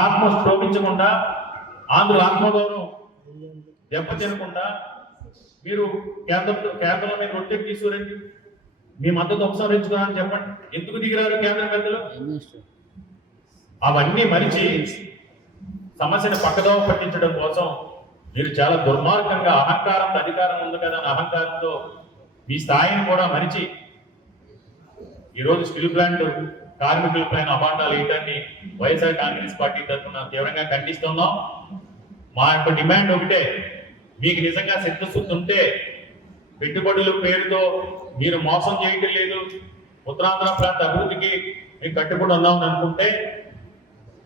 ఆత్మ క్షోభించకుండా, ఆంధ్రుల ఆత్మగౌరవం దెబ్బతినకుండా మీరు కేంద్రంలో మీద రొట్టెకి తీసుకురండి, మీ మద్దతు ఉపసంహరించుకోవాలని చెప్పండి. ఎందుకు దిగిరారు కేంద్ర పెద్దలు? అవన్నీ మరిచి సమస్యను పక్కదోవ పట్టించడం కోసం మీరు చాలా దుర్మార్గంగా అహంకారంతో, అధికారం ఉంది కదా అని అహంకారంతో మీ స్థాయిని కూడా మరిచి ఈరోజు స్టీల్ ప్లాంట్ కార్మికుల పైన అబాండాలు వేయటాన్ని వైఎస్ఆర్ కాంగ్రెస్ పార్టీ తరఫున తీవ్రంగా ఖండిస్తున్నాం. మా యొక్క డిమాండ్ ఒకటే, మీకు నిజంగా చిత్తశుద్ధి ఉంటే పెట్టుబడుల పేరుతో మీరు మోసం చేయటం లేదు, ఉత్తరాంధ్ర ప్రాంత అభివృద్ధికి మేము కట్టుబడి ఉన్నామని అనుకుంటే,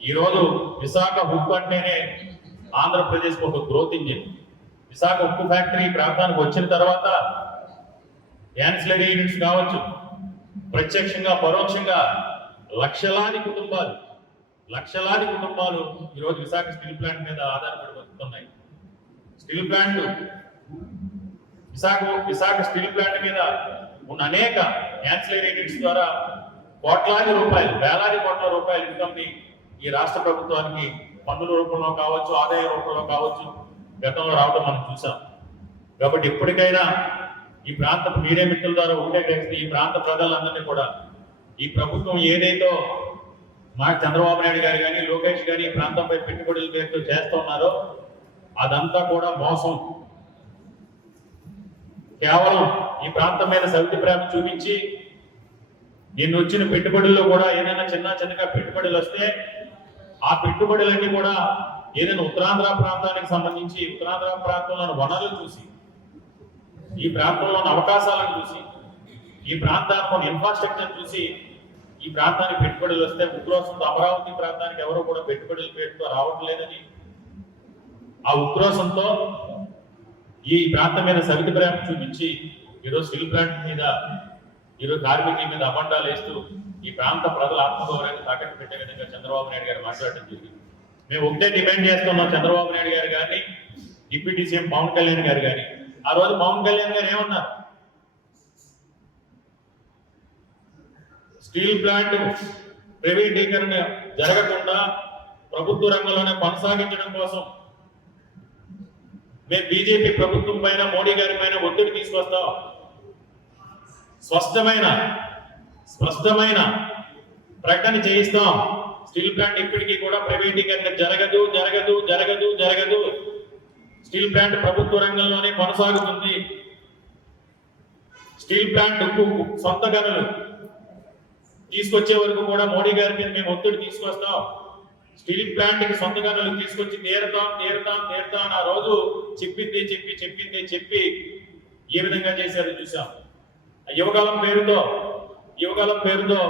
ఈరోజు విశాఖ ఉక్కు అంటేనే ఆంధ్రప్రదేశ్కి ఒక గ్రోత్ ఇంజిన్. విశాఖ ఉక్కు ఫ్యాక్టరీ ప్రాంతానికి వచ్చిన తర్వాత యాన్సిలరీ యూనిట్స్ కావచ్చు, ప్రత్యక్షంగా పరోక్షంగా లక్షలాది కుటుంబాలు ఈరోజు విశాఖ స్టీల్ ప్లాంట్ మీద ఆధారపడి బతుకుతున్నాయి. Steel plant Visakha steel plant మీద ఉన్న అనేక యాన్సిలరీ యూనిట్స్ ద్వారా కోట్లాది రూపాయలు, వేలాది కోట్ల రూపాయల ఇన్కమ్ ని ఈ రాష్ట్ర ప్రభుత్వానికి పన్నుల రూపంలో కావచ్చు, ఆదాయ రూపంలో కావచ్చు గతంలో రావడం మనం చూసాం. కాబట్టి ఇప్పటికైనా ఈ ప్రాంత మీడియా మిత్రుల ద్వారా ఉండే కలిసి ఈ ప్రాంత ప్రజలందరినీ కూడా ఈ ప్రభుత్వం ఏదైతే మా చంద్రబాబు నాయుడు గారు కానీ, లోకేష్ గారి ఈ ప్రాంతంపై పెట్టుబడుల పేరుతో చేస్తూ ఉన్నారో అదంతా కూడా మోసం. కేవలం ఈ ప్రాంతం మీద సవితి ప్రేమ చూపించి నిన్న వచ్చిన పెట్టుబడుల్లో కూడా ఏదైనా చిన్నగా పెట్టుబడులు వస్తే ఆ పెట్టుబడులన్నీ కూడా ఏదైనా ఉత్తరాంధ్ర ప్రాంతానికి సంబంధించి, ఉత్తరాంధ్ర ప్రాంతంలోని వనరులు చూసి, ఈ ప్రాంతంలోని అవకాశాలను చూసి, ఈ ప్రాంతానికి ఇన్ఫ్రాస్ట్రక్చర్ చూసి ఈ ప్రాంతానికి పెట్టుబడులు వస్తే ఉక్రోషంతో అమరావతి ప్రాంతానికి ఎవరో కూడా పెట్టుబడుల పేరుతో రావట్లేదని, ఆ ఉక్రోషంతో ఈ ప్రాంతం మీద సవితి ప్రేమ చూపించి ఈరోజు స్టీల్ ప్లాంట్ మీద, ఈరోజు కార్మికుల మీద అబండాలు వేస్తూ ఈ ప్రాంత ప్రజల ఆత్మగౌరవాన్ని తాకట్టు పెట్టే విధంగా చంద్రబాబు నాయుడు గారు మాట్లాడటం జరిగింది. మేము ఒకటే డిమాండ్ చేస్తున్నాం, చంద్రబాబు నాయుడు గారు కానీ, డిప్యూటీ సీఎం పవన్ కళ్యాణ్ గారు కానీ. ఆ రోజు పవన్ కళ్యాణ్ గారు ఏమన్నారు? స్టీల్ ప్లాంట్ ప్రైవేటీకరణ జరగకుండా ప్రభుత్వ రంగంలోనే కొనసాగించడం కోసం మేము బీజేపీ ప్రభుత్వం పైన, మోడీ గారి పైన ఒత్తిడి తీసుకొస్తాం. స్పష్టమైన ప్రకటన చేయిస్తాం. స్టీల్ ప్లాంట్ ఇప్పటికీ కూడా ప్రైవేటీకరణ జరగదు. స్టీల్ ప్లాంట్ ప్రభుత్వ రంగంలోనే కొనసాగుతుంది. స్టీల్ ప్లాంట్ సొంత గనులు తీసుకొచ్చే వరకు కూడా మోడీ గారి మీద మేము ఒత్తిడి తీసుకొస్తాం. స్టీల్ ప్లాంట్ కి సొంత గనులు తీసుకొచ్చి తీరుతాం ఆ రోజు చెప్పి ఏ విధంగా చేశారో చూసాం. యువకాలం పేరుతో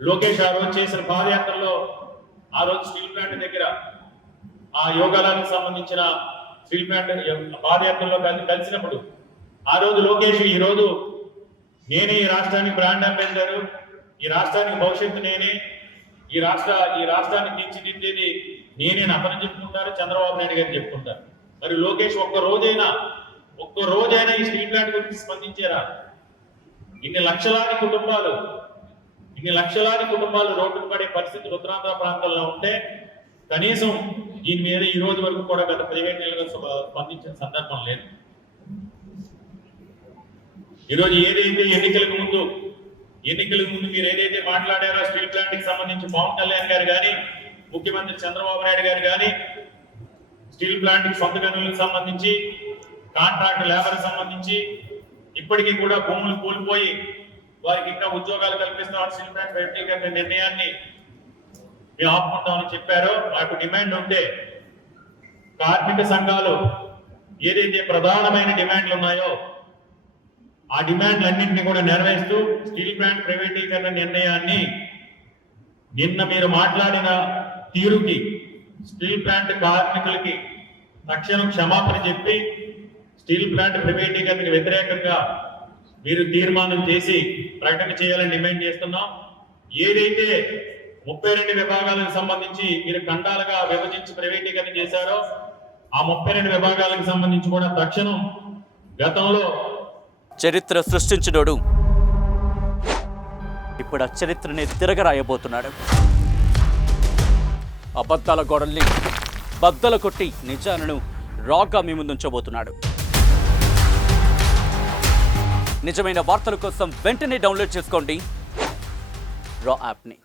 లోకేష్ ఆ రోజు చేసిన పాదయాత్రలో, ఆ రోజు స్టీల్ ప్లాంట్ దగ్గర ఆ యువకాలానికి సంబంధించిన స్టీల్ ప్లాంట్ పాదయాత్రలో కలిసినప్పుడు ఆ రోజు లోకేష్, ఈ రోజు నేనే ఈ రాష్ట్రానికి బ్రాండ్ అంబాసిడర్, ఈ రాష్ట్రానికి భవిష్యత్తు నేనే, ఈ రాష్ట్రాన్ని తీర్చిదిద్దేది నేనే అతను చెప్పుకుంటారు, చంద్రబాబు నాయుడు గారు చెప్పుకుంటారు. మరి లోకేష్ ఒక్క రోజైనా ఈ స్టీల్ ప్లాంట్ గురించి స్పందించారా? ఇన్ని లక్షలాది కుటుంబాలు రోడ్డుకు పడే పరిస్థితులు ఉత్తరాంధ్ర ప్రాంతాల్లో ఉంటే కనీసం దీని మీద ఈ రోజు వరకు కూడా గత 15 నెలలుగా స్పందించిన సందర్భం లేదు. ఈరోజు ఏదైతే ఎన్నికలకు ముందు మీరు ఏదైతే మాట్లాడారో స్టీల్ ప్లాంట్ కి సంబంధించి పవన్ కళ్యాణ్ గారు కానీ, ముఖ్యమంత్రి చంద్రబాబు నాయుడు గారు కానీ, స్టీల్ ప్లాంట్ కి సొంత గనులకు సంబంధించి, కాంట్రాక్ట్ లేబర్ సంబంధించి ఇప్పటికీ కూడా భూములు కోల్పోయి వారికి ఇంకా ఉద్యోగాలు కల్పిస్తామని స్టీల్ ప్లాంట్ ప్రైవేటీకరణ నిర్ణయాన్ని మేము ఆపుకుంటామని చెప్పారో, మాకు డిమాండ్ ఉంటే కార్మిక సంఘాలు ఏదైతే ప్రధానమైన డిమాండ్లు ఉన్నాయో ఆ డిమాండ్లన్నింటినీ కూడా నెరవేరుస్తూ స్టీల్ ప్లాంట్ ప్రైవేటీకరణ నిర్ణయాన్ని నిన్న మీరు మాట్లాడిన తీరుకి స్టీల్ ప్లాంట్ కార్మికులకి తక్షణం క్షమాపణ చెప్పి స్టీల్ ప్లాంట్ ప్రైవేటీకరణకు వ్యతిరేకంగా మీరు తీర్మానం చేసి ప్రకటన చేయాలని డిమాండ్ చేస్తున్నాం. ఏదైతే 32 విభాగాలకు సంబంధించి మీరు ఖండాలుగా విభజించి ప్రైవేటీకరణ చేశారో ఆ 32 విభాగాలకు సంబంధించి కూడా తక్షణం గతంలో చరిత్ర సృష్టించినోడు ఇప్పుడు ఆ చరిత్రని తిరగరాయబోతున్నాడు. అబద్ధాల గోడల్ని బద్దలు కొట్టి నిజాలను రాగా మీ ముందుంచబోతున్నాడు. నిజమైన వార్తల కోసం వెంటనే డౌన్లోడ్ చేసుకోండి రా యాప్ని.